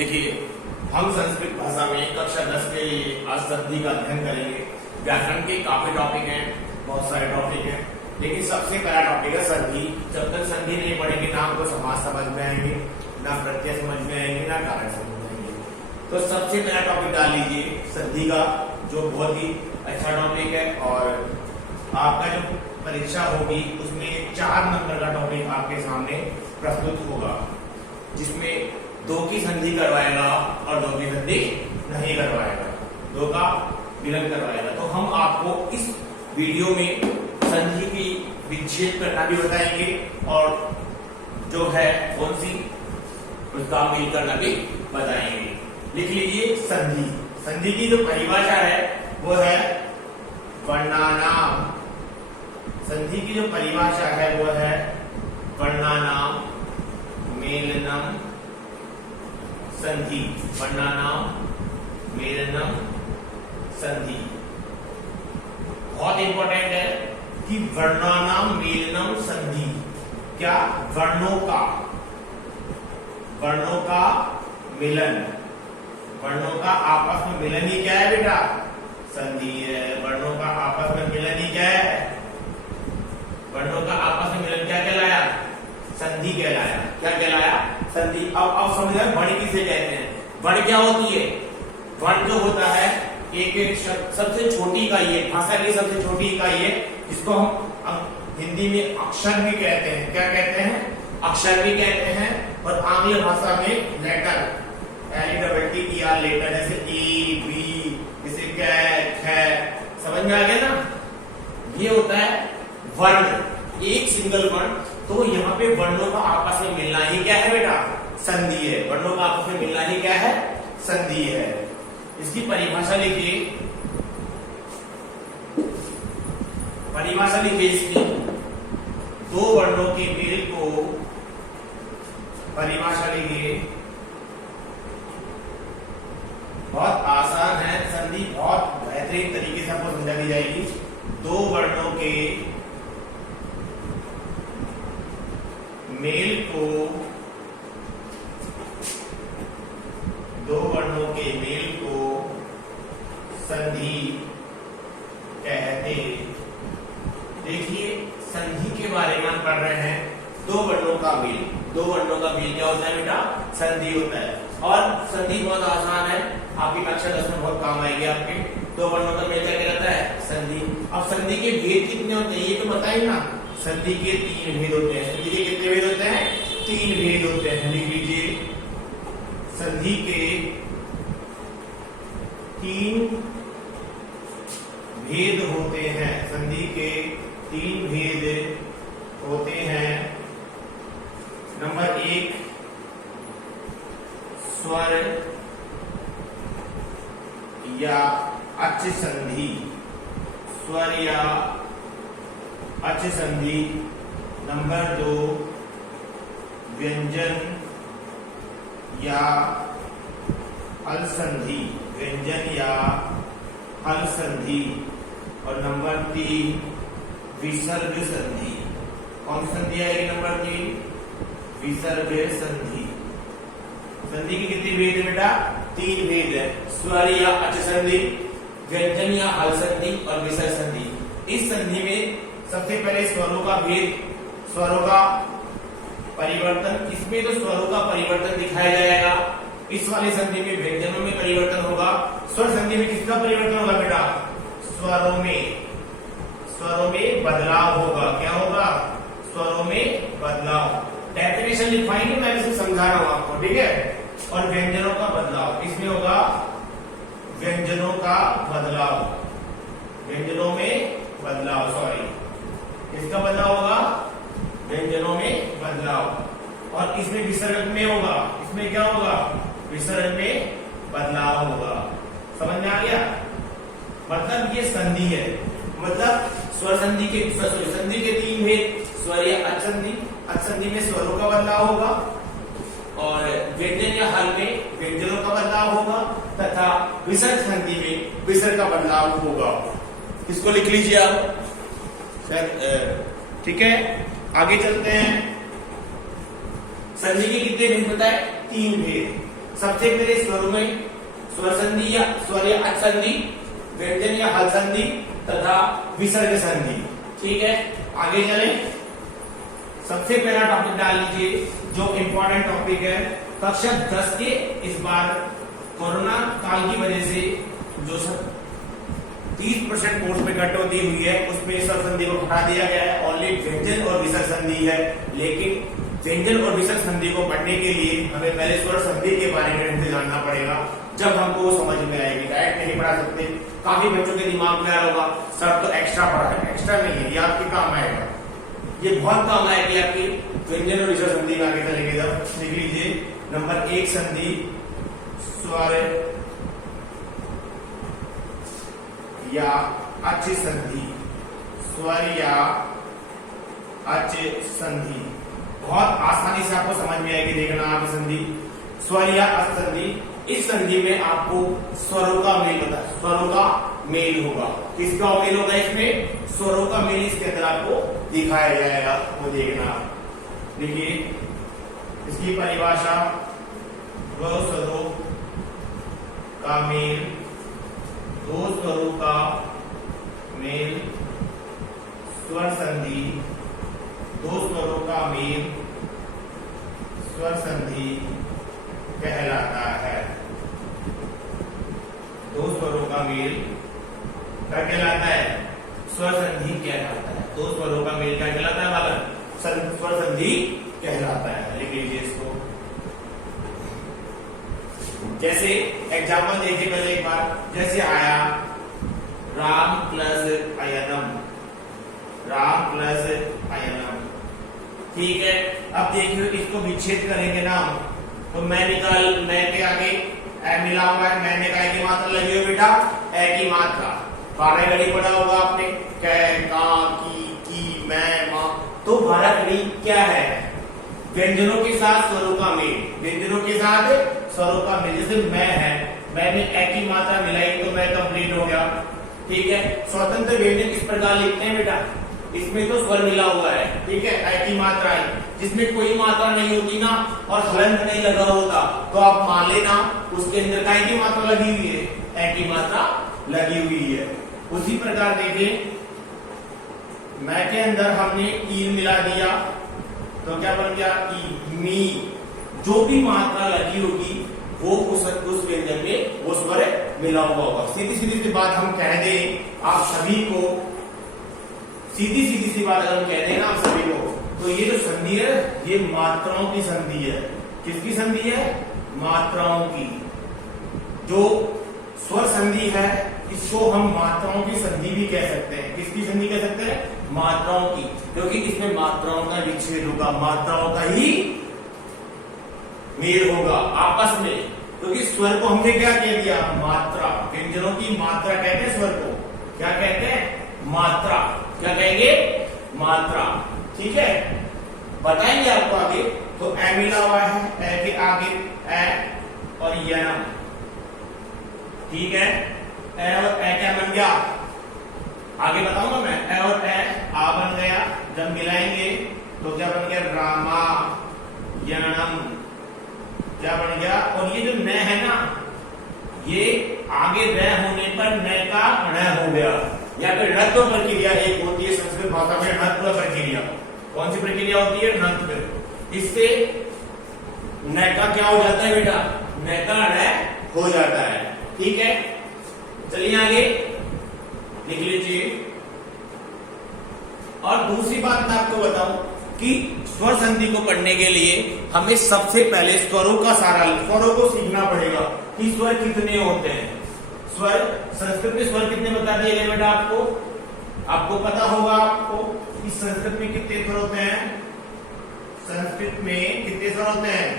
देखिए, हम संस्कृत भाषा में कक्षा 10 के आज संधि का अध्ययन करेंगे। व्याकरण के काफी टॉपिक हैं, बहुत सारे टॉपिक हैं, लेकिन सबसे पहला टॉपिक है संधि। जब तक संधि नहीं पढ़ेंगे ना हमको समास समझ में आएंगे, ना प्रत्यय समझ में आएंगे, ना कारण समझ में आएंगे। तो सबसे पहला टॉपिक डाल लीजिए संधि का, जो बहुत ही अच्छा टॉपिक है। और आपका जो परीक्षा होगी उसमें 4 नंबर का टॉपिक आपके सामने प्रस्तुत होगा, जिसमें 2 की संधि करवाएगा और 2 की संधि नहीं करवाएगा, 2 का विलंब करवाएगा। तो हम आपको इस वीडियो में संधि की विच्छेद करना भी बताएंगे और जो है कौन सी उसका मेल करना भी बताएंगे। लिख लीजिए संधि। संधि की जो परिभाषा है वो है वर्णानाम। संधि की जो परिभाषा है वो है वर्णानाम मेलनम संधि। वर्णानाम मेलनम संधि बहुत इंपॉर्टेंट है कि वर्णानाम मेलनम संधि क्या, वर्णों का मिलन, वर्णों का आपस में मिलन ही क्या है बेटा, संधि है। वर्णों का आपस में मिलन ही क्या है, वर्णों का आपस में मिलन क्या कहलाया, संधि कहलाया। क्या कहलाया, संधि। अब समझ गए वर्ण किसे कहते हैं। वर्ण क्या होती है, वर्ण जो होता है एक सबसे छोटी इकाई है, भाषा की सबसे छोटी इकाई है, जिसको हम हिंदी में अक्षर भी कहते हैं। क्या कहते हैं, अक्षर भी कहते हैं। और आंग्ल भाषा में लेटर, LETTER लेटर, जैसे A B, जैसे ख, समझ में आ गया ना। ये होता है वर्ण, एक सिंगल वर्ण। तो यहाँ पे वर्णों का आपस में मिलना ही क्या है बेटा, संधि है। वर्णों का आपस में मिलना ही क्या है, संधि है। इसकी परिभाषा लिखिए, परिभाषा लिखिए इसकी। 2 वर्णों के मेल को, परिभाषा लिखिए, बहुत आसान है संधि, बहुत बेहतरीन तरीके से आपको समझा दी जाएगी। 2 वर्णों के मेल को, 2 वर्णों के मेल को संधि कहते। देखिए संधि के बारे में हम पढ़ रहे हैं। 2 वर्णों का मेल, 2 वर्णों का मेल क्या होता है बेटा, संधि होता है। और संधि बहुत आसान है, आपकी कक्षा 10 में बहुत काम आएगी आपके। 2 वर्णों का मेल क्या कहलाता है, संधि। अब संधि के भेद कितने होते हैं ये तो बताइए ना। संधि के 3 भेद होते हैं। संधि के कितने भेद होते हैं, 3 भेद होते हैं। लिख लीजिए, संधि के 3 भेद होते हैं। संधि के 3 भेद होते हैं। नंबर 1 स्वर या अच् संधि, स्वर या अच् संधि। नंबर 2 व्यंजन या हल संधि, व्यंजन या हल संधि। और नंबर 3 विसर्ग संधि। कौन सी संधि आएगी नंबर 3, विसर्ग संधि। संधि के कितने भेद है बेटा, 3 भेद है। स्वर या अच् संधि, व्यंजन या हल संधि और विसर्ग संधि। इस संधि में सबसे पहले स्वरों का भेद, स्वरों का परिवर्तन। इसमें तो स्वरों का परिवर्तन दिखाया जाएगा। इस वाली संधि में व्यंजनों में परिवर्तन होगा। स्वर संधि में किसका परिवर्तन होगा बेटा, स्वरों में, स्वरों में बदलाव होगा। क्या होगा, स्वरों में बदलाव। डेफिनेशन लिखवाएंगे, मैं इसे समझा रहा हूं आपको, ठीक है। और व्यंजनों का बदलाव, इसमें होगा व्यंजनों का बदलाव, व्यंजनों में बदलाव, सॉरी, इसका बदलाव होगा व्यंजनों में बदलाव। और इसमें विसर्ग में होगा, इसमें क्या होगा, विसर्ग में बदलाव होगा। समझ में आ गया। मतलब ये संधि है, मतलब स्वर संधि के, संधि के 3 भेद, स्वर या अच् संधि। अच् संधि में स्वरों का बदलाव होगा और व्यंजन या हल में व्यंजनों का बदलाव होगा, तथा विसर्ग संधि में विसर्ग का बदलाव होगा। इसको लिख लीजिए आप, ठीक है। आगे चलते हैं। संधि के कितने भेद बताए, 3 भेद। सबसे पहले स्वरों में स्वर संधि या स्वर या अच संधि, व्यंजन या हल संधि तथा विसर्ग संधि। ठीक है, आगे चले। सबसे पहला टॉपिक डाल लीजिए जो इंपॉर्टेंट टॉपिक है कक्षा 10 के। इस बार कोरोना काल की वजह से जो 30% कोर्स में कटौती हुई है उसमें स्वर संधि को हटा दिया गया है। ओनली व्यंजन और विसर्ग संधि है, लेकिन व्यंजन और विसर्ग संधि को पढ़ने के लिए हमें पहले स्वर संधि के बारे में जानना पड़ेगा, जब हमको वो समझ में आएगी। डायरेक्ट नहीं पढ़ा सकते। काफी बच्चों के दिमाग में आ रहा होगा सर तो एक्स्ट्रा पढ़ा है। एक्स्ट्रा नहीं है, ये आपके काम आएगा, ये बहुत काम आएगी आपकी व्यंजन और विसर्ग संधि में आगे चलेंगे। जब देख लीजिए नंबर 1 संधि स्वर या अच संधि, स्वर या अच संधि बहुत आसानी से आपको समझ में आएगी। देखना आप संधि स्वर या अच संधि, इस संधि में आपको स्वरों का मेल होता है, स्वरों का मेल होगा। किसका मेल होगा इसमें? स्वरों का मेल इसके अंदर आपको दिखाया जाएगा, वो देखना। देखिए इसकी परिभाषा, दो स्वरों का मेल, दो स्वरों का मेल स्वर संधि, दो स्वरों का मेल स्वर संधि कहलाता है। दो स्वरों का मेल क्या कहलाता है? स्वर संधि कहलाता है। दो स्वरों का मेल क्या कहलाता है बालक? स्वर संधि कहलाता है। लिख लीजिए इसको। जैसे एग्जाम्पल देखिए पहले एक बार, जैसे आया राम प्लस अयनम, राम प्लस अयनम। ठीक है, अब देखिए इसको विच्छेद करेंगे ना तो मैं के आगे ए मिला हुआ है, मैंने का की मात्रा लगी हुई बेटा, ए की मात्रा। 12 घड़ी पढ़ा होगा आपने, कै, का, की, मैं, मां। तो 12 घड़ी क्या है? व्यंजनों के साथ स्वरों का मेल, व्यंजनों के साथ स्वरों का मेल। जैसे मैं है, मैं में ए की मात्रा मिलाई तो मैं कंप्लीट हो गया। ठीक है, स्वतंत्र व्यंजन इस प्रकार लिखते हैं बेटा, इसमें तो स्वर मिला हुआ है। ठीक है, ए की मात्रा है, जिसमें कोई मात्रा नहीं होती ना और हलंत नहीं लगा होता तो आप मान लेना उसके अंदर काय की मात्रा लगी हुई है, ए की मात्रा लगी हुई है। उसी प्रकार देखिए मैं के अंदर हमने ई मिला दिया तो क्या बन गया? ई, मी। जो भी मात्रा लगी होगी वो उस व्यंजन में वो स्वर मिला हुआ होगा। सीधी सी बात हम कह दें आप सभी को, सीधी सी बात अगर हम कह दें ना आप सभी को, तो ये जो संधि है ये मात्राओं की संधि है। किसकी संधि है? मात्राओं की। जो स्वर संधि है इसको हम मात्राओं की संधि भी कह सकते हैं। किसकी संधि कह सकते हैं? मात्राओं की, क्योंकि इसमें मात्राओं का विच्छेद होगा, मात्राओं का ही मेल होगा आपस में। क्योंकि स्वर को हमने क्या कह दिया? मात्रा। व्यंजनों की मात्रा कहते हैं स्वर को। क्या कहते हैं? मात्रा। क्या कहेंगे? मात्रा। ठीक है, बताएंगे आपको आगे। तो ए मिला हुआ है, ए के आगे ए और यनम। ठीक है, ए और ए क्या बन गया? आगे बताऊंगा मैं। ए और ए आ बन गया, जब मिलाएंगे तो क्या बन गया? रामा यनम। क्या बन गया? और ये जो न है ना, ये आगे र होने पर न का ण हो गया। या फिर णत्व प्रक्रिया एक होती है संस्कृत भाषा में, णत्व प्रक्रिया। कौन सी प्रक्रिया होती है? णत्व। इससे न का क्या हो जाता है बेटा? न का ण हो जाता है। ठीक है, चलिए आगे लिख लीजिए। और दूसरी बात मैं आपको बताऊं कि स्वर संधि को पढ़ने के लिए हमें सबसे पहले स्वरों का सारा, स्वरों को सीखना पड़ेगा कि स्वर कितने होते हैं। स्वर, संस्कृत में स्वर कितने बता दिए गए बेटा आपको पता होगा आपको कि संस्कृत में कितने स्वर होते हैं? संस्कृत में कितने स्वर होते हैं?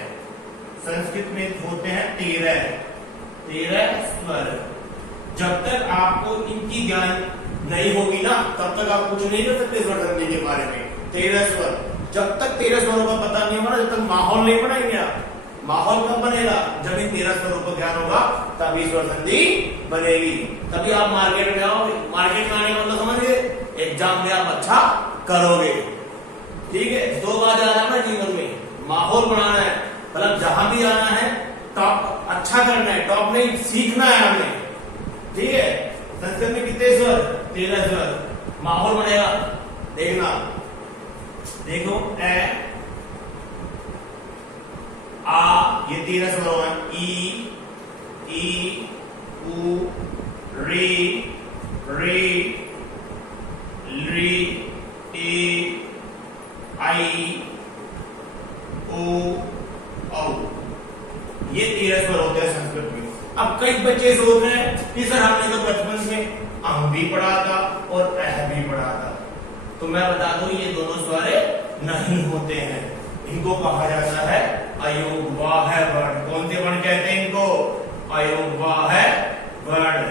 संस्कृत में होते हैं 13 स्वर। जब तक आपको इनकी ज्ञान नहीं होगी ना तब तक आप कुछ नहीं कर सकते स्वर संधि के बारे में। 13 स्वर, जब तक 13 स्वरों का पता नहीं होगा, जब तक माहौल नहीं बनाएंगे आप। माहौल कब बनेगा? जब इन 13 स्वरों को ज्ञान होगा तभी स्वर संधि बनेगी। तभी आप मार्केट में आओगे। मार्केट में आने का मतलब समझिए, एग्जाम में आप अच्छा करोगे। ठीक है, 2 बात याद रखना जीवन में, माहौल बनाना है। मतलब जहां भी आना है टॉप अच्छा करना है, टॉप नहीं सीखना है हमें, ठीक है। संस्कृत में कितने स्वर? 13 स्वर। माहौल बनेगा, देखना, देखो ए आ, ये 13 स्वर होगा, ई उ रे रे री ए आई ओ औ, ये 13 स्वर होते हैं संस्कृत में। अब कई बच्चे सोच रहे हैं कि सर हमने तो बचपन में अह भी पढ़ा था और अह भी पढ़ा था, तो मैं बता दूं ये दोनों स्वर नहीं होते हैं, इनको कहा जाता है अयोगवाह वर्ण। कौन से वर्ण कहते हैं इनको? अयोगवाह वर्ण।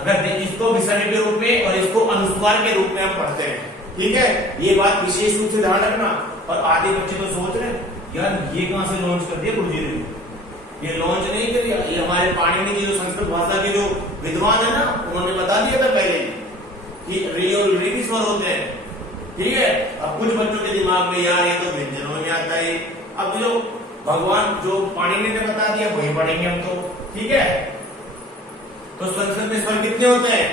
अगर इसको विसर्ग के रूप में और इसको अनुस्वार के रूप में हम पढ़ते हैं, ठीक है, ये बात विशेष रूप से ध्यान रखना। और आधे बच्चे तो सोच रहे हैं यार ये कहां से लॉन्च कर दिया गुरुजी ने, ये लॉन्च नहीं कर दिया, ये हमारे पाणिनि जी जो संस्कृत भाषा के जो विद्वान है ना, उन्होंने बता दिया था पहले कि रे और रे भी स्वर होते हैं, ठीक है। अब कुछ बच्चों के दिमाग में यार ये तो व्यंजनों में आता है, अब जो भगवान जो पाणिनि ने बता दिया वही पढ़ेंगे हम तो, ठीक है। तो संस्कृत में स्वर कितने होते हैं?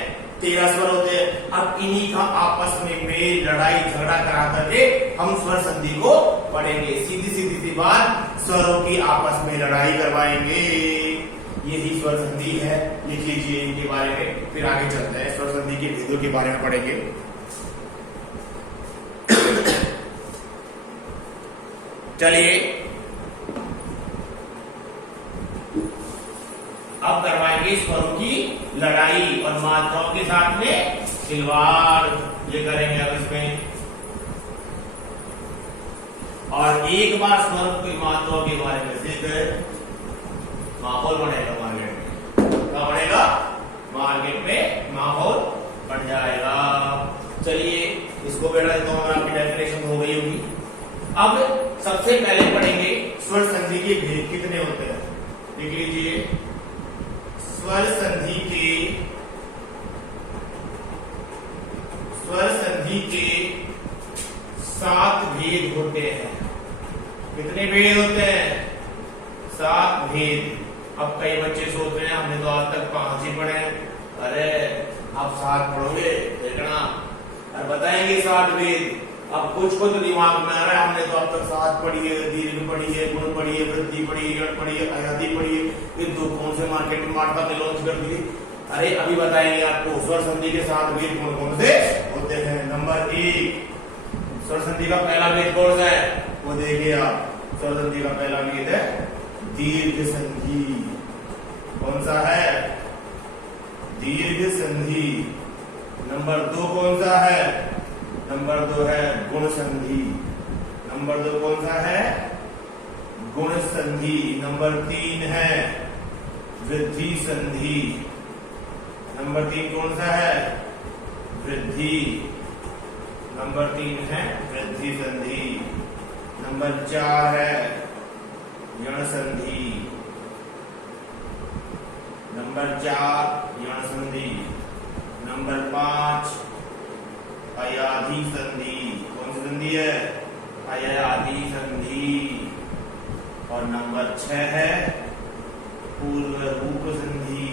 13 स्वर होते हैं। अब इन्हीं का आपस में मेल लड़ाई झगड़ा करा करके हम स्वर संधि को पढ़ेंगे। सीधी सीधी सी बात, स्वरों की आपस में लड़ाई करवाएंगे, यही स्वर संधि है। लिख लीजिए इनके बारे में, फिर आगे चलते हैं, स्वर संधि के भेदों के बारे में पढ़ेंगे। चलिए अब करवाएंगे स्वरों की लड़ाई और मात्राओं के साथ में खिलवाड़, ये करेंगे अब इसमें। और एक बार स्वर की मात्राओं के बारे में सीख, माहौल बनेगा मार्केट में। क्या बनेगा? मार्केट में माहौल बन जाएगा। चलिए इसको बैठा देता हूं, आपकी डेफिनेशन हो गई होगी। अब सबसे पहले पढ़ेंगे स्वर संधि के भेद कितने होते हैं, लिख लीजिए। स्वर संधि के 7 भेद होते हैं। कितने भेद होते हैं? 7 भेद। अब कई बच्चे सोच रहे हैं हमने तो आज तक 5 ही पढ़े हैं। अरे आप 7 पढ़ोगे, देखना और बताएंगे 7 भेद। अब कुछ को तो दिमाग में आ रहा है हमने तो अब तक 7 पढ़ी है, दीर्घ पढ़ी है, गुण पढ़ी है, वृद्धि पढ़ी है, यण पढ़ी है, अयादि पढ़ी है, ये दो कौन से मार्केट में वार्ता में लॉन्च कर दी। अरे अभी बताएंगे आपको स्वर संधि के 7 भेद कौन कौन से होते हैं। नंबर 1, स्वर संधि का पहला भेद कौन सा है? वो देखिए आप, स्वर संधि का पहला भेद है दीर्घ संधि। कौन सा है? दीर्घ संधि। नंबर 2 कौन सा है? नंबर 2 है गुण संधि। नंबर 2 कौन सा है? गुण संधि। नंबर 3 है वृद्धि संधि। नंबर 3 कौन सा है? वृद्धि। नंबर 3 है वृद्धि संधि। नंबर 4 है यण संधि। नंबर 4 यण संधि। नंबर 5 अयाधि संधि। कौन सी संधि है? अयाधि संधि। और नंबर 6 है पूर्व रूप संधि।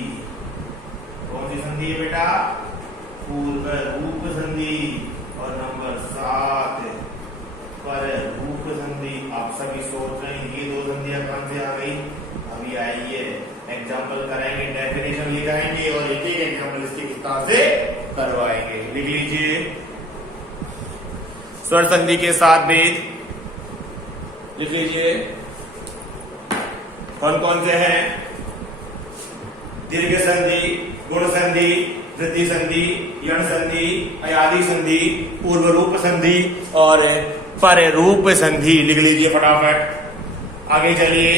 कौन सी संधि है बेटा? पूर्व रूप संधि। और नंबर 7 पर रूप संधि। आप सभी सोच रहे हैं ये 2 संधियां कौन से आ गई? अभी आई है। एग्जाम्पल कराएंगे, डेफिनेशन लिखाएंगे और एक एक एग्जाम्पल इसके विस्तार से करवाएंगे। लिख लीजिए स्वर संधि के 7 भेद, लिख लीजिए कौन कौन से हैं? दीर्घ संधि, गुण संधि, वृद्धि संधि, यण संधि, अयादि संधि, पूर्व रूप संधि और पर रूप संधि। लिख लीजिए फटाफट। आगे चलिए,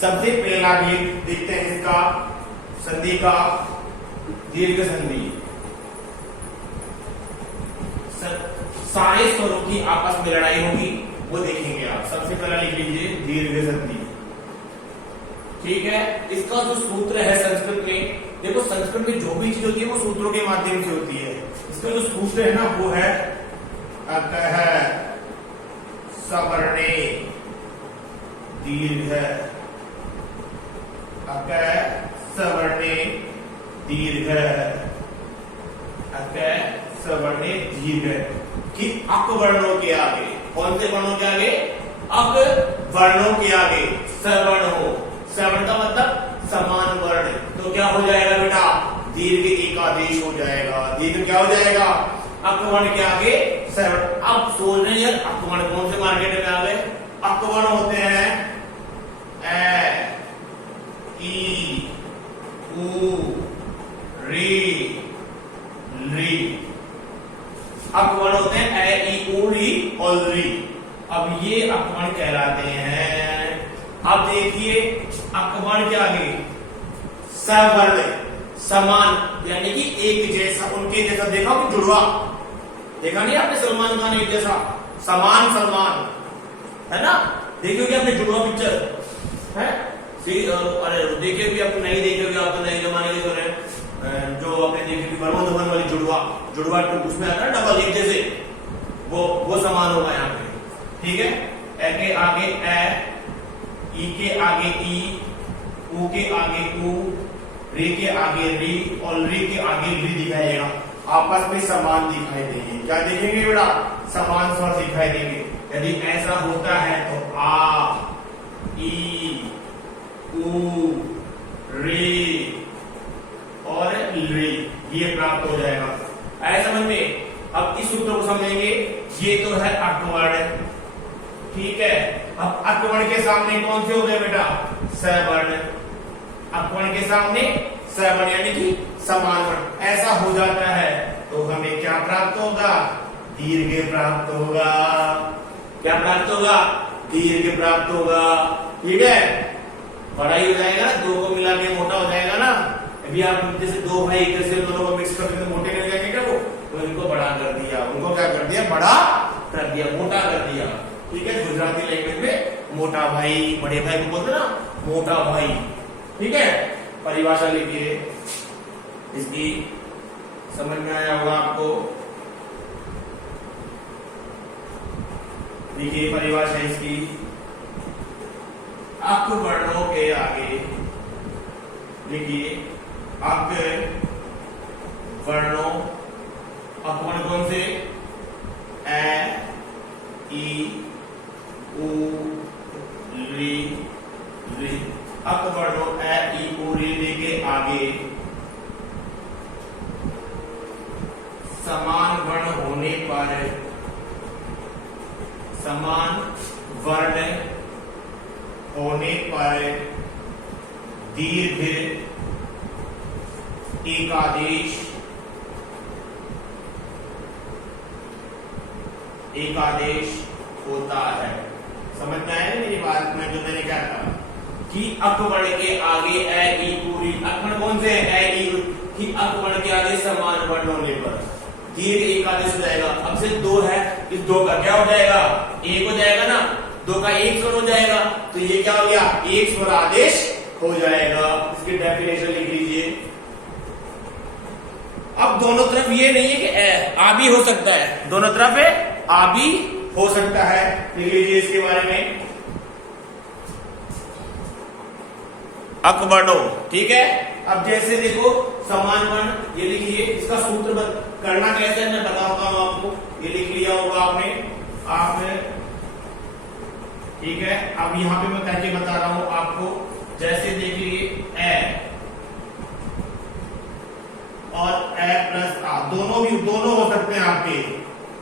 सबसे पहला भेद देखते हैं इसका, संधि का दीर्घ संधि। सारे स्वरों की आपस में लड़ाई होगी, वो देखेंगे आप। सबसे पहला लिख लीजिए दीर्घ संधि, ठीक है। इसका जो सूत्र है संस्कृत में, देखो संस्कृत में जो भी चीज होती है वो सूत्रों के माध्यम से होती है। इसका जो सूत्र है ना वो है अतः सवर्णे दीर्घ, अक सवर्णे दीर्घ, अक सवर्णे दीर्घ। ठीक, अक वर्णों के आगे, कौन से वर्णों के आगे? अक वर्णों के आगे सवर्ण हो। सवर्ण का मतलब समान वर्ण, तो क्या हो जाएगा बेटा? दीर्घ एक आदेश हो जाएगा। दीर्घ क्या हो जाएगा? अकवर्ण के आगे सवर्ण। अब सोच रहे हैं अकवर्ण कौन से मार्केट में आ गए? अकवर्ण होते हैं ए, ई, उ, री, री। अकवर्ण होते हैं ए, ई, उ, री और री। अब ये अकवर्ण कहलाते हैं। अब देखिए अकवर्ण के आगे सवर्ण, समान, यानी कि एक जैसा, उनके जैसा। देखा कि जुड़वा देखा नहीं आपने? सलमान खान एक जैसा, समान सलमान, है ना? देखिए कि आपने जुड़वा पिक्चर है? अरे देखिए भी, आप नहीं देखे होगे, आप तो नए जमाने के जो है, जो आपने देखे वर्मा धवन वाली जुड़वा, जुड़वा टू, उसमें आता है डबल एक जैसे, वो समान होगा यहाँ पे। ठीक है, ए के आगे ए, ई के आगे ई, उ के आगे उ, रे के आगे री और री के आगे री दिखाएगा। आपस में समान दिखाई देंगे। क्या देखेंगे बेटा? समान स्वर दिखाई देंगे। यदि ऐसा होता है तो आ, ई, उ, रे और रे, ये प्राप्त हो जाएगा। आया समझ में? अब इस सूत्र को समझेंगे। ये तो है अकवर्ण, ठीक है। अब अकवर्ण के सामने कौन से हो गए बेटा? सवर्ण। अकवर्ण के सामने सवर्ण यानी कि समान वर्ण। ऐसा हो जाता है तो हमें क्या प्राप्त होगा? दीर्घ प्राप्त होगा। क्या प्राप्त होगा? दीर्घ प्राप्त होगा। ठीक है, बड़ा ही हो जाएगा ना, दो को मिला के मोटा हो जाएगा ना। अभी आप जैसे दो भाई जैसे दोनों को मिक्स करके मोटे नहीं हो जाएंगे क्या? वो तो इनको बड़ा कर दिया, उनको क्या कर दिया? बड़ा कर दिया, मोटा कर दिया। ठीक है, गुजराती लैंग्वेज में मोटा भाई, बड़े भाई को बोलते ना मोटा भाई। ठीक है, परिभाषा लिखिए, इसकी समझ में आया होगा आपको। देखिए परिभाषा इसकी, अक वर्णों के आगे लिखिए, अक वर्णों, अकवर्ण कौन से? ए, ई, उ, री, री। अकवर्णों ए, ई, उ, री के आगे समान वर्ण होने पर, समान वर्ण होने पर दीर्घ एकादेश, एकादेश होता है। समझ में आया मेरी बात में? जो मैंने क्या कहा कि अकवर्ण के आगे ए, ई, उ, री। अकवर्ण कौन से है? ए, ई, कि अकवर्ण के आगे समान वर्ण होने पर दीर्घ एकादेश हो जाएगा। अब से दो है, इस दो का क्या हो जाएगा? एक हो जाएगा ना, दो का एक स्वर हो जाएगा, तो ये क्या हो गया? एक स्वर आदेश हो जाएगा। इसकी डेफिनेशन लिख लीजिए। अब दोनों तरफ ये नहीं है कि आ भी हो सकता है, दोनों तरफ है आ भी हो सकता है। लिख लीजिए इसके बारे में, अकवर्णों। ठीक है, अब जैसे देखो समान वर्ण, ये लिखिए, इसका सूत्र करना कैसे है मैं बताता हूं आपको। ये लिख लिया होगा आपने। ठीक है, अब यहां पे मैं करके बता रहा हूं आपको। जैसे देखिए ए और ए प्लस आ, दोनों हो सकते हैं आपके,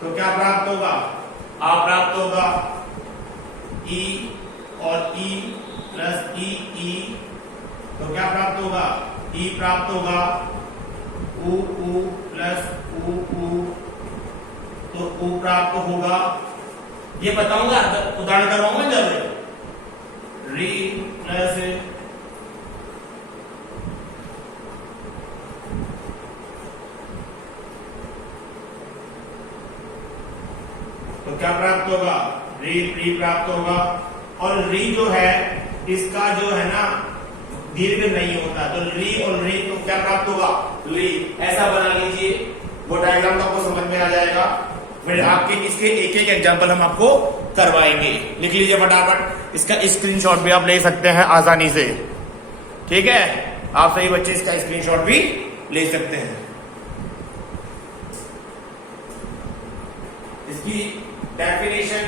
तो क्या प्राप्त होगा? आ प्राप्त होगा। ई और ई प्लस ई, ई, तो क्या प्राप्त होगा? ई प्राप्त होगा। उ प्लस उ, तो उ प्राप्त होगा। ये बताऊंगा, उदाहरण करवाऊंगा जब। री प्लस तो क्या प्राप्त होगा? री प्राप्त होगा। और री जो है, इसका जो है ना दीर्घ नहीं होता, तो री और री, तो क्या प्राप्त होगा? ली। ऐसा बना लीजिए, वो डायग्राम तो आपको समझ में आ जाएगा। फिर आपके इसके एक एक एग्जांपल हम आपको करवाएंगे। लिख लीजिए फटाफट। इसका स्क्रीनशॉट भी आप ले सकते हैं आसानी से। ठीक है, आप सभी बच्चे इसका स्क्रीनशॉट भी ले सकते हैं। इसकी डेफिनेशन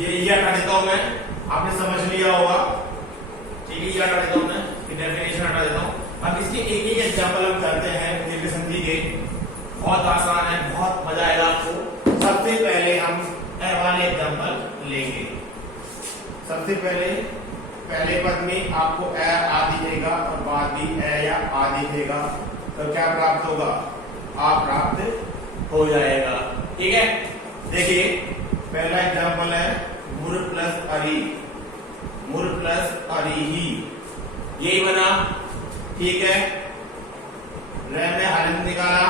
ये हटा देता हूं मैं, आपने समझ लिया होगा। ठीक है, ये हटा देता हूं मैं, डेफिनेशन हटा देता हूं। अब इसके एक एक एग्जाम्पल हम करते हैं दीर्घ संधि के। बहुत आसान है, बहुत मजा आएगा आपको। सबसे पहले हम ए वाले एग्जाम्पल लेंगे। सबसे पहले पद में आपको ए आ दिखेगा और बाद भी ए या आ दिखेगा, तो क्या प्राप्त होगा? आ प्राप्त हो जाएगा। ठीक है, देखिए पहला एग्जाम्पल है मुर प्लस अरी, मुर प्लस अरीही, यही बना। ठीक है, में हलन निकाला,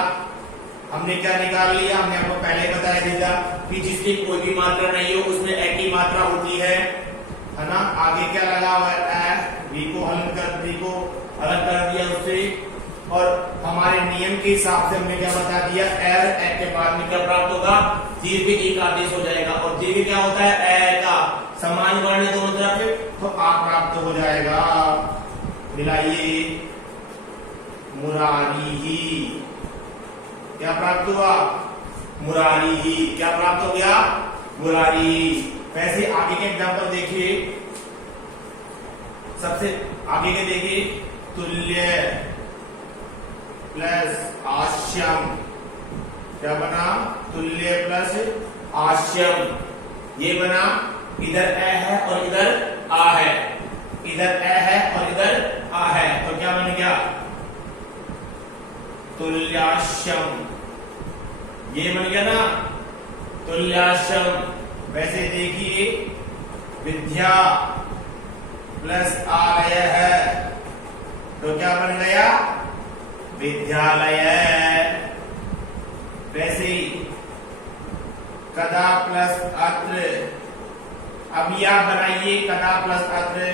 हमने क्या निकाल लिया? हमने आपको पहले बताया दिया कि जिसकी कोई भी मात्रा नहीं हो उसमें ए की मात्रा होती है ना। आगे क्या लगा हुआ है? वी को अलग कर दिया उससे, और हमारे नियम के हिसाब से हमने क्या बता दिया? ए के बाद में क्या प्राप्त होगा? दीर्घ एक आदेश हो जाएगा, और दीर्घ क्या होता है? ए का समान वर्ण है दोनों तरफ, तो आ प्राप्त हो जाएगा। मिलाइए, मुरारी ही, क्या प्राप्त हुआ? मुरारी ही, क्या प्राप्त हो गया? मुरारी। वैसे आगे के एग्जाम्पल देखिए, सबसे आगे के देखिए, तुल्य प्लस आश्यम, क्या बना? तुल्य प्लस आश्यम, ये बना। इधर ए है और इधर आ है, इधर ए है और इधर आ है, तो क्या बन गया? तुल्याश्यम, ये बन गया ना, तुल्याश्यम। वैसे देखिए, विद्या प्लस आलय है, तो क्या बन गया? विद्यालय। वैसे ही कदा प्लस अत्र, अब यह बनाइए कदा प्लस अत्र,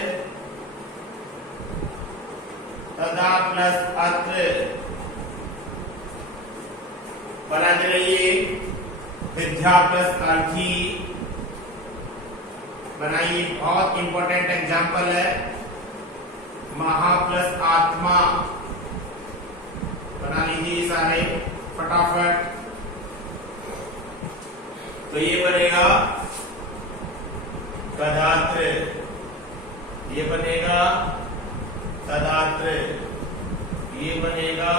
कदा प्लस अत्र बनाते रहिए। विद्या प्लस अर्थी बनाइए, बहुत इंपॉर्टेंट एग्जाम्पल है। महा प्लस आत्मा बना लीजिए सारे फटाफट, तो ये बनेगा कदात्र, ये बनेगा कदात्र, ये बनेगा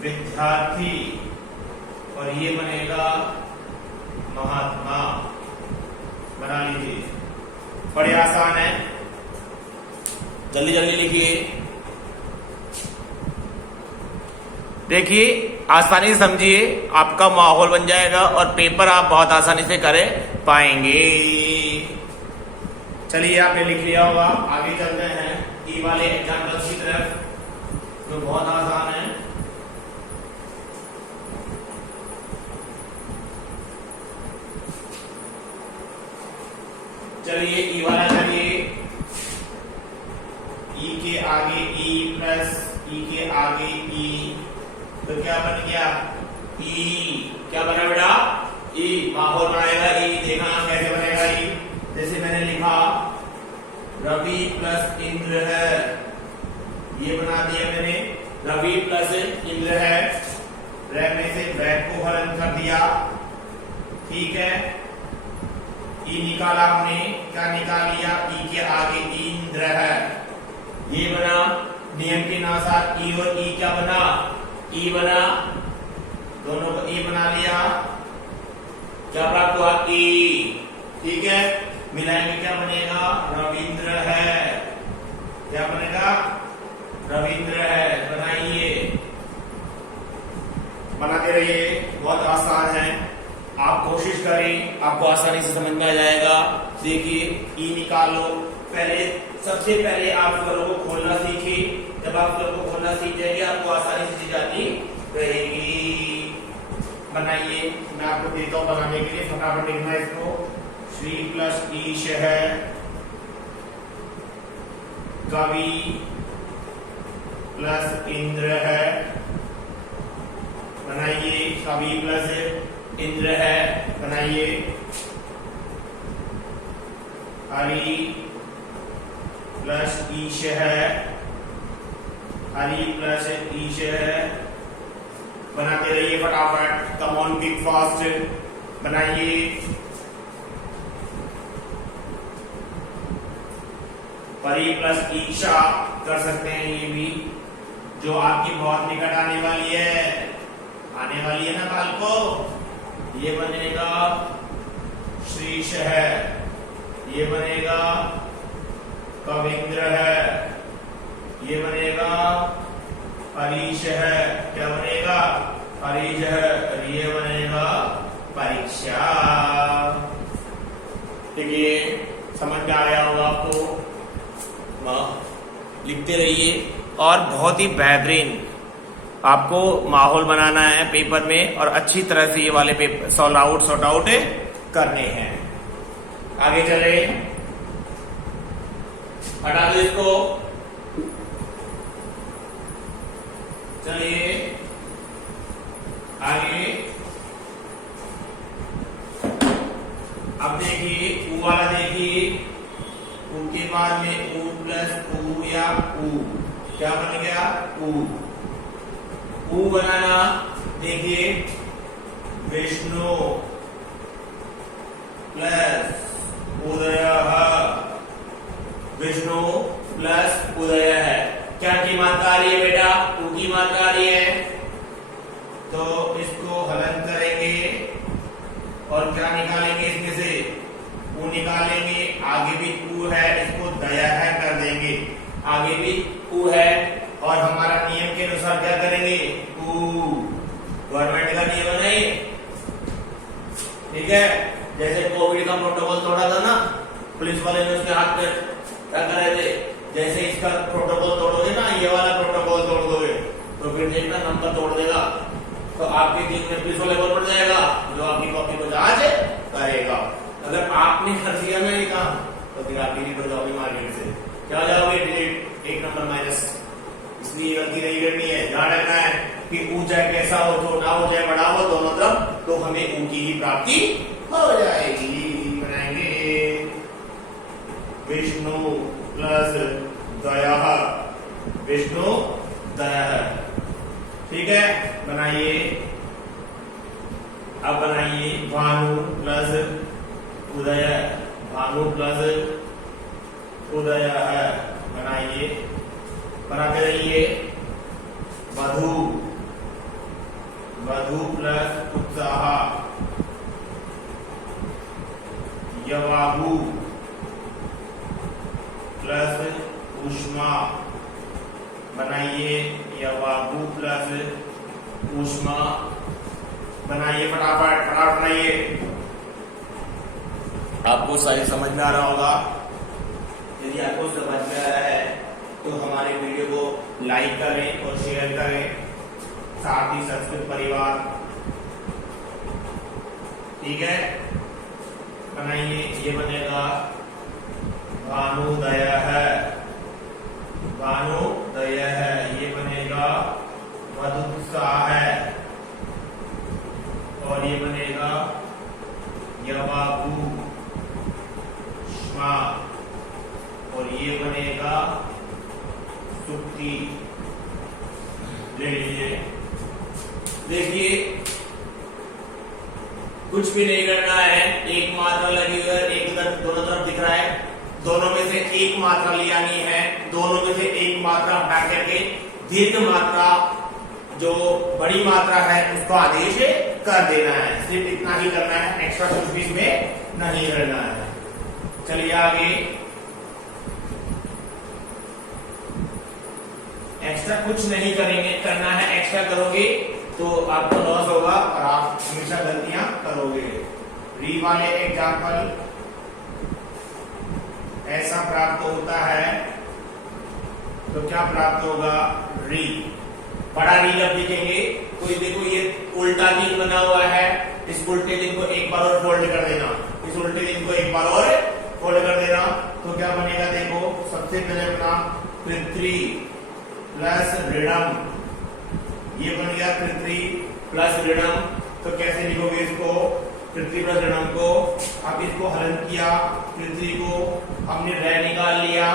विद्यार्थी, और ये बनेगा महात्मा। बना लीजिए, बड़े आसान है, जल्दी जल्दी लिखिए। देखिए, आसानी से समझिए, आपका माहौल बन जाएगा और पेपर आप बहुत आसानी से कर पाएंगे। चलिए, आपने लिख लिया होगा, आगे चलते हैं ई वाले एग्जाम्पल्स की तरफ, जो बहुत आसान है। चलिए, ई वाला चलिए, ई के आगे ई प्लस ई के आगे ई, तो क्या बन गया? ई, क्या बना बेटा? ई, माहौल बनाएगा ई, देखना कैसे बनेगा ई। जैसे मैंने लिखा रवि प्लस इंद्र है, ये बना दिया मैंने, रवि प्लस इंद्र है, रह में से वैग को हरण कर दिया। ठीक है, ई निकाला हमने, क्या निकाल लिया? ई के आगे इंद्र है, ये बना। नियम के अनुसार ई और ई क्या बना? ई बना, दोनों को ई बना लिया, क्या प्राप्त हुआ? ई। ठीक है, मिलाएंगे, क्या बनेगा? रविंद्र है, क्या बनेगा? रविंद्र है। बनाइए, बनाते रहिए, बहुत आसान है, आप कोशिश करें, आपको आसानी से समझ में आ जाएगा। देखिए, ई निकालो, पहले सबसे पहले आप स्वरों को खोलना सीखिए, जब आप स्वरों को खोलना सीख जाएंगे आपको आसानी से चीज आती रहेगी। बनाइए, मैं आपको देता हूं बनाने के लिए, फटाफट लिखना है इसको। श्री प्लस ईश है, कवि प्लस इंद्र है, बनाइए। कवि प्लस इंद्र है, बनाइए। हरि प्लस ईश है, हरि प्लस ईश है। बनाते रहिए फटाफट, कम ऑन बिग फास्ट बनाइए। परी प्लस ईशा कर सकते हैं ये भी, जो आपकी बहुत निकट आने वाली है ना काल को। ये बनेगा श्रीश है, ये बनेगा कविंद्र है, ये बनेगा हरीश है। क्या बनेगा? हरीश है। और ये बनेगा परीक्षा। ठीक है, समझ में आ गया होगा आपको। लिखते रहिए और बहुत ही बेहतरीन आपको माहौल बनाना है पेपर में, और अच्छी तरह से ये वाले पेपर सॉर्ट आउट करने हैं। आगे चले, हटा दो इसको। चलिए आगे। अब देखिए ऊ वाला, देखिए ऊ के बाद में ऊ प्लस ऊ या ऊ, क्या बन गया? ऊ बनाना। देखिए विष्णु प्लस उदय, विष्णु प्लस उदय है। क्या की मात्रा आ रही है बेटा? ऊ की मात्रा आ रही है, तो इसको हलन करेंगे और क्या निकालेंगे इसमें से? ऊ निकालेंगे। आगे भी ऊ है, इसको दया है कर देंगे। आगे भी ऊ है, और हमारा नियम के अनुसार क्या करेंगे? ऊ, गवर्नमेंट का नियम है नहीं, ठीक है। जैसे कोविड का प्रोटोकॉल तोड़ा था ना, पुलिस वाले ने उसके हाथ में क्या कर रहे थे, जैसे इसका प्रोटोकॉल तोड़ोगे ना, ये वाला प्रोटोकॉल तोड़ दोगे तो फिर देखना नंबर तोड़ देगा, तो आपके दिन में पुलिस वाले को पड़ जाएगा, जो आपकी कॉपी को जांच करेगा। अगर आपने कर दिया ना ये काम, तो फिर आप डिलीट हो जाओगे मार्केट से। क्या हो जाओगे? Delete, 1 number minus. इसलिए गलती नहीं करनी है। ध्यान रखना है कि ऊ चाहे कैसा हो, छोटा हो चाहे बड़ा हो, दोनों तरफ तो हमें ऊ की ही प्राप्ति हो जाएगी। बनाएंगे विष्णु प्लस दया, विष्णु दया, ठीक है। बनाइए, अब बनाइए भानु प्लस उदय, भानु प्लस उदय है। बनाइए, बनाते रहिए। वधु, वधु प्लस उत्साह, यवाहु प्लस ऊष्मा। बनाइए यवाहु प्लस ऊष्मा। बनाइए फटाफट, फटाफट बनाइए। आपको सारी समझ में आ रहा होगा। यदि आपको समझ में आ रहा है तो हमारे वीडियो को लाइक करें और शेयर करें, साथ ही संस्कृत परिवार, ठीक है। बनाइए, ये बनेगा भानुदय है, भानुदय है। ये बनेगा वधुत्साह है, और ये बनेगा यवाहु श्मा, और ये बनेगा सुक्ति। ले लीजिए। देखिए कुछ भी नहीं करना है, एक मात्रा लगी हुई है, एक तरफ दोनों तरफ दिख रहा है, दोनों में से एक मात्रा ले आनी है, दोनों में से एक मात्रा हटा करके दीर्घ मात्रा जो बड़ी मात्रा है उसको आदेश कर देना है। सिर्फ इतना ही करना है, एक्स्ट्रा कुछ भी इसमें नहीं करना है। चलिए आगे, एक्स्ट्रा कुछ नहीं करेंगे, करना है एक्स्ट्रा करोगे तो आपको लॉस होगा और आप हमेशा गलतियां करोगे। री वाले एग्जाम्पल ऐसा प्राप्त होता है, तो क्या प्राप्त होगा? री, बड़ा री जब लिखेंगे तो देखो ये उल्टा तीन बना हुआ है, इस उल्टे दिन को एक बार और फोल्ड कर देना, इस उल्टे दिन को एक बार और फोल्ड कर देना, तो क्या बनेगा? देखो सबसे पहले बना पृथ्वी प्लस ऋणम, ये बन गया पृथ्वी प्लस ऋणम। तो कैसे लिखोगे इसको? कृति प्लस ऋणम को, अब इसको हलन किया, कृति को हमने रे निकाल लिया,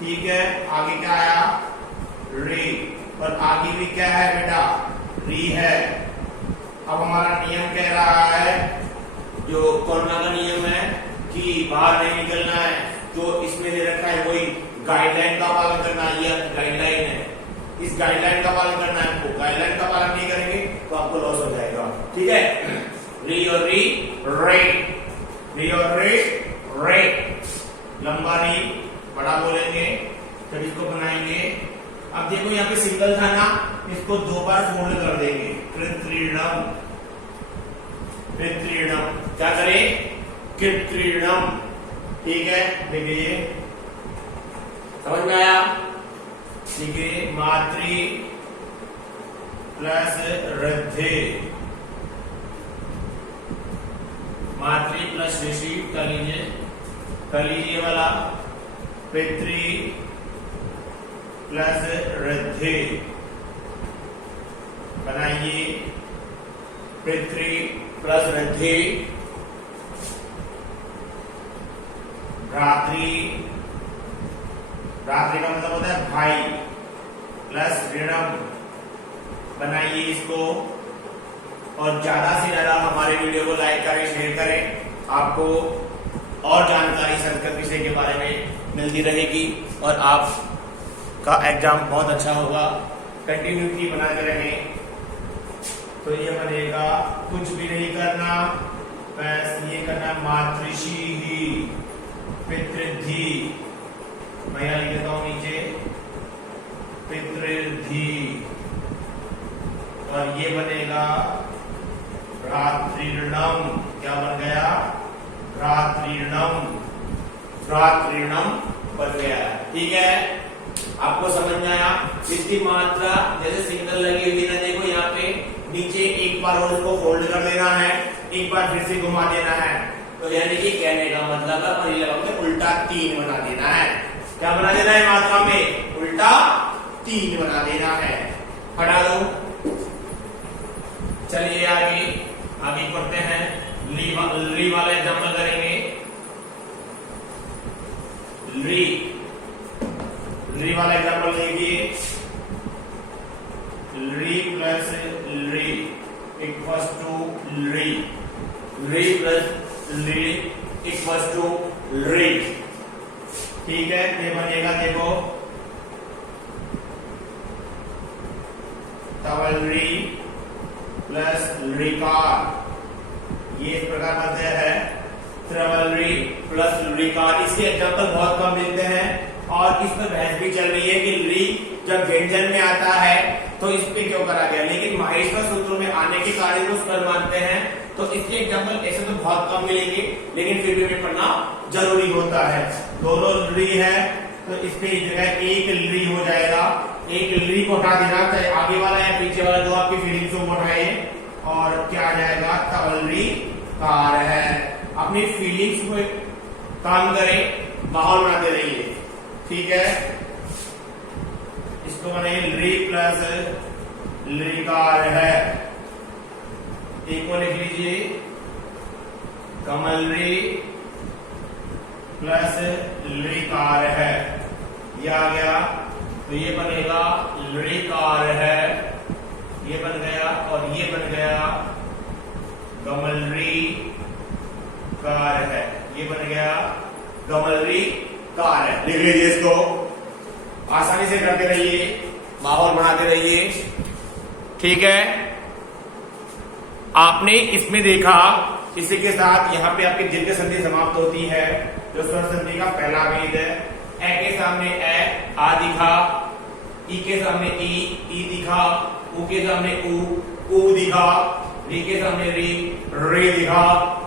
ठीक है। आगे क्या आया, रे, और आगे भी क्या है बेटा, री है। अब हमारा नियम कह रहा है, जो कोरोना का नियम है कि बाहर नहीं निकलना है, जो इसमें दे रखा है वही गाइडलाइन का पालन करना है। ये गाइडलाइन है, इस गाइडलाइन का पालन करना है आपको। गाइडलाइन का पालन नहीं करेंगे तो आपको लॉस हो जाएगा, ठीक है। री और री, रे, री और रे, रे, लंबा री बड़ा बोलेंगे, तब इसको बनाएंगे। अब देखो यहाँ पे सिंगल था ना, इसको दो बार फोल्ड कर देंगे, कृत्रिणम, कृत्रिणम, क्या करें, कृत्रिणम, ठीक है। देखिए समझ में आया, ठीक है। मातृ प्लस रद्धे, मातृ प्लस ऋषि कर लीजिए वाला, पितृ प्लस रद्धे बनाइए, पितृ प्लस रद्धे, भ्रातृ, भ्रातृ का मतलब होता है भाई, प्लस ऋणम बनाइए इसको। और ज्यादा से ज्यादा हमारे वीडियो को लाइक करें, शेयर करें, आपको और जानकारी संस्कृत विषय के बारे में मिलती रहेगी और आपका एग्जाम बहुत अच्छा होगा। कंटिन्यूटी बनाते रहें। तो ये बनेगा, कुछ भी नहीं करना, बस ये करना, मातृषि ही, पितृधि, मैं यहां लिख देता हूं नीचे, पितृधि, और ये बनेगा भ्रातृणम, क्या बन गया, भ्रातृणम, भ्रातृणम बन गया, ठीक है। आपको समझ में आया। इसकी मात्रा जैसे सिंगल लगी हुई ना, देखो यहाँ पे नीचे एक बार और इसको फोल्ड कर देना है, एक बार फिर से घुमा देना है, तो यानी कि कहने का मतलब है उल्टा 3 बना देना है। क्या बना देना है मात्रा में, उल्टा 3 बना देना है। हटा दो, चलिए आगे पढ़ते हैं। ली वाला एग्जाम्पल करेंगे। ली वाला एग्जाम्पल देखिए, ली प्लस ली इक्वल्स टू ली, ली प्लस ली इक्वल्स टू ली, ठीक है। ये बनेगा, देखो, तवलरी प्लस ऋकार, ये इस प्रकार बनते हैं, त्रिवलरी प्लस ऋकार। इसके एग्जाम्पल बहुत कम मिलते हैं और इस पर बहस भी चल रही है कि री जब व्यंजन में आता है तो इस पे क्यों करा गया, लेकिन माहेश्वर सूत्रों में आने के कारण को स्वर मानते हैं। तो इसके एग्जाम्पल ऐसे तो बहुत कम मिलेंगे, लेकिन फिर भी पढ़ना जरूरी होता है। दोनों री है तो इस पे जगह एक ली हो जाएगा, एक ली को हटा देना, चाहे आगे वाला या पीछे वाला, जो आपकी फीलिंग्स को उठाए, और क्या आ जाएगा, तवलरी कार है। अपनी फीलिंग्स को काम करें, माहौल बनाते रहिए, ठीक है। इसको बनाइए, ली प्लस लिकार है, एक को लिख लीजिए, कमलरी प्लस लिकार है, ये आ गया। तो ये बनेगा लिकार है, ये बन गया, और ये बन गया कमलरी कार है, ये बन गया कमलरी कार है। लिख लीजिए इसको, आसानी से करते रहिए, माहौल बनाते रहिए, ठीक है। आपने इसमें देखा, इसी के साथ यहाँ पे आपकी दीर्घ संधि समाप्त होती है, जो स्वर संधि का पहला भेद है। ए के सामने ए, आ दिखा, ई के सामने ई दिखा, ऊ के सामने ऊ दिखा, री के सामने री दिखा,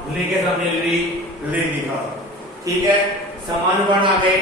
ली के सामने ली दिखा, ठीक है। समानुवर्ण आ गए,